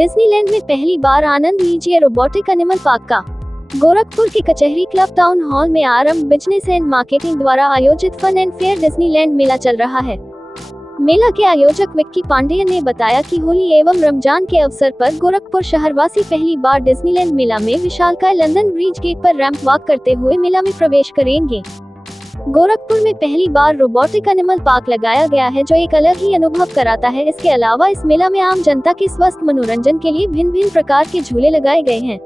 Disneyland में पहली बार आनंद लीजिए रोबोटिक एनिमल पार्क का। गोरखपुर के कचहरी क्लब टाउन हॉल में आरंभ बिजनेस एंड मार्केटिंग द्वारा आयोजित फन एंड फेयर डिज्नीलैंड मेला चल रहा है। मेला के आयोजक विक्की पांडेय ने बताया कि होली एवं रमजान के अवसर पर गोरखपुर शहरवासी पहली बार डिज्नीलैंड मेला में विशालकाय लंदन ब्रिज गेट पर रैंप वॉक करते हुए मेला में प्रवेश करेंगे। गोरखपुर में पहली बार रोबोटिक एनिमल पार्क लगाया गया है, जो एक अलग ही अनुभव कराता है। इसके अलावा इस मेला में आम जनता के स्वस्थ मनोरंजन के लिए भिन्न भिन्न प्रकार के झूले लगाए गए हैं,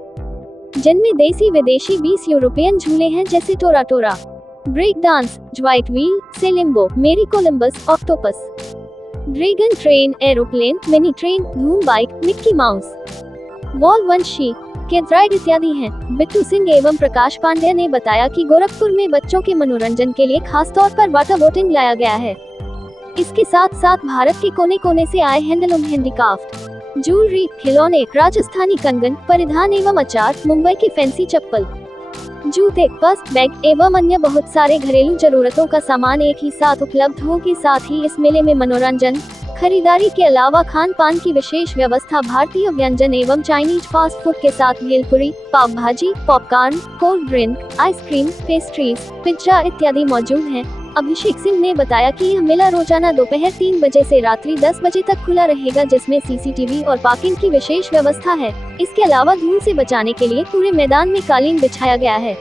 जिनमें देसी विदेशी 20 यूरोपियन झूले हैं, जैसे टोरा टोरा, ब्रेक डांस, ज्वाइट व्हील, सेलिम्बो, मेरी Columbus, octopus, dragon train, aeroplane, mini train, धूम बाइक, मिक्की माउस, वॉल वंशी, किड राइड इत्यादि हैं। बिट्टू सिंह एवं प्रकाश पांडेय ने बताया कि गोरखपुर में बच्चों के मनोरंजन के लिए खास तौर पर वाटर बोटिंग लाया गया है। इसके साथ साथ भारत के कोने कोने से आए हैंडलूम, हैंडीक्राफ्ट, ज्वेलरी, खिलौने, राजस्थानी कंगन, परिधान एवं अचार, मुंबई की फैंसी चप्पल, जूते, पर्स, बैग एवं अन्य बहुत सारे घरेलू जरूरतों का सामान एक ही साथ उपलब्ध होगी। साथ ही इस मेले में मनोरंजन, खरीदारी के अलावा खान पान की विशेष व्यवस्था, भारतीय व्यंजन एवं चाइनीज फास्ट फूड के साथ भेलपुरी, पाव भाजी, popcorn, cold drink, ice cream, pastries, pizza इत्यादि मौजूद हैं। अभिषेक सिंह ने बताया कि यह मेला रोजाना दोपहर 3 बजे से रात्रि 10 बजे तक खुला रहेगा, जिसमें सीसीटीवी और पार्किंग की विशेष व्यवस्था है। इसके अलावा धूल से बचाने के लिए पूरे मैदान में कालीन बिछाया गया है।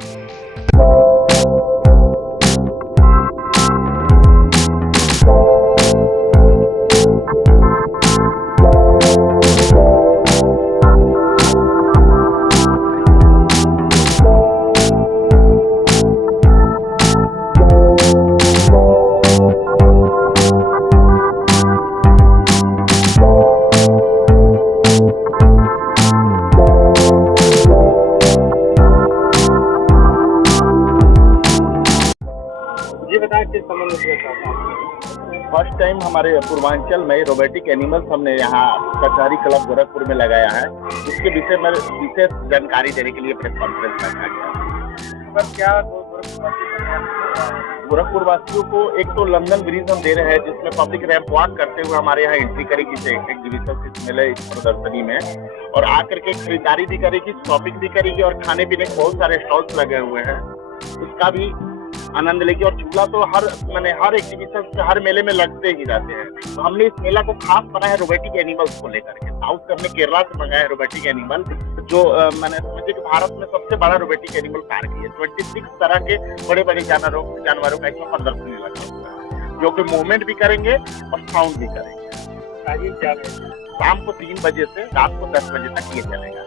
फर्स्ट टाइम हमारे पूर्वांचल में रोबोटिक एनिमल्स हमने यहाँ कचहरी क्लब गोरखपुर में लगाया है। उसके विषय में विशेष जानकारी देने के लिए प्रेस कॉन्फ्रेंस रखा गया। सर, क्या गोरखपुर वासियों को एक तो लंदन ब्रिज हम दे रहे हैं, जिसमें पब्लिक रैंप वॉक करते हुए हमारे यहाँ एंट्री करेगी इस एग्जीबिशन, इस मेले, इस प्रदर्शनी में, और आकर के खरीदारी भी करेगी, शॉपिंग भी करेगी, और खाने पीने के बहुत सारे स्टॉल्स लगे हुए हैं, उसका भी आनंद लेगी। और झूला तो हर एग्जीबिशन, हर मेले में लगते ही रहते हैं। तो हमने इस मेला को खास बनाया है रोबोटिक एनिमल्स को लेकर के। साउथ से हमने केरला से मंगाया है रोबोटिक एनिमल, जो समझिए कि भारत में सबसे बड़ा रोबोटिक एनिमल पार्क है। 26 तरह के बड़े बड़े जानवरों का इसमें प्रदर्शनी लगा हुआ है, जो कि मूवमेंट भी करेंगे और साउंड भी करेंगे। शाम को 3 बजे से रात को 10 बजे तक ये चलेगा।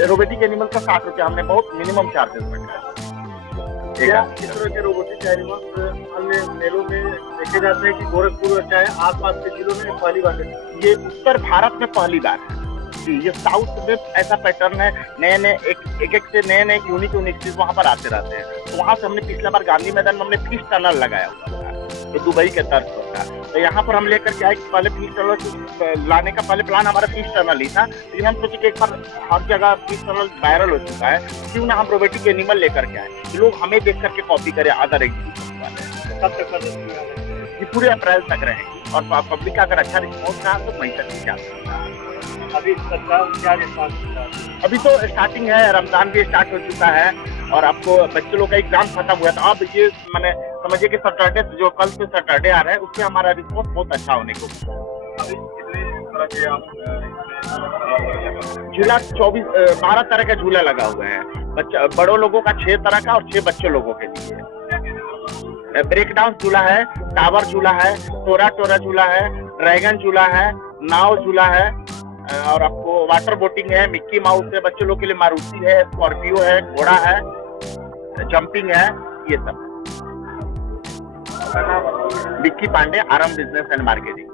रोबोटिक एनिमल का 60 रुपया हमने बहुत मिनिमम चार्जेस रखा है। इस तरह के रोबोटिक एनिमल्स अन्य मेलों में देखे जाते हैं कि गोरखपुर चाहे आसपास के जिलों में पहली बार है? ये उत्तर भारत में पहली बार है जी। ये साउथ में ऐसा पैटर्न है, नए एक से नए यूनिक चीज वहाँ पर आते रहते हैं। तो वहाँ से हमने पिछला बार गांधी मैदान में हमने फिश टनल लगाया हुआ था, तो दुबई के तर्ज पर था। तो यहाँ पर हम लेकर के आए, पहले फिश टनल लाने का पहले प्लान हमारा फिश टनल ही था, लेकिन हम सोचे कि एक बार हर जगह फिश टनल वायरल हो चुका है, क्यों ना हम रोबोटिक एनिमल लेकर के आए, लोग हमें देख करके कॉपी करें अदर एग्जीबिशन वाले। कब तक ये पूरे अप्रैल तक रहेगी, और पब्लिक का अगर अच्छा रिस्पॉन्स रहा तो मई तक क्या। अभी क्या रिस्पॉन्स? अभी तो स्टार्टिंग है, रमजान भी स्टार्ट हो चुका है, और आपको बच्चे लोग का एग्जाम खत्म हुआ था। अब ये समझिए कि सैटरडे, जो कल से सैटरडे आ रहा है, उससे हमारा रिस्पॉन्स बहुत अच्छा होने को। झूला 12 तरह का झूला लगा हुआ है। बड़ों लोगों का 6 तरह का, और 6 बच्चों लोगों के लिए। ब्रेक डांस झूला है, टावर झूला है, टोरा टोरा झूला है, ड्रैगन झूला है, नाव झूला है, और आपको वाटर बोटिंग है, मिक्की माउस है, बच्चों लोग के लिए मारुति है, स्कॉर्पियो है, घोड़ा है, जंपिंग है, ये सब। विक्की पांडे, आरंभ बिजनेस एंड मार्केटिंग।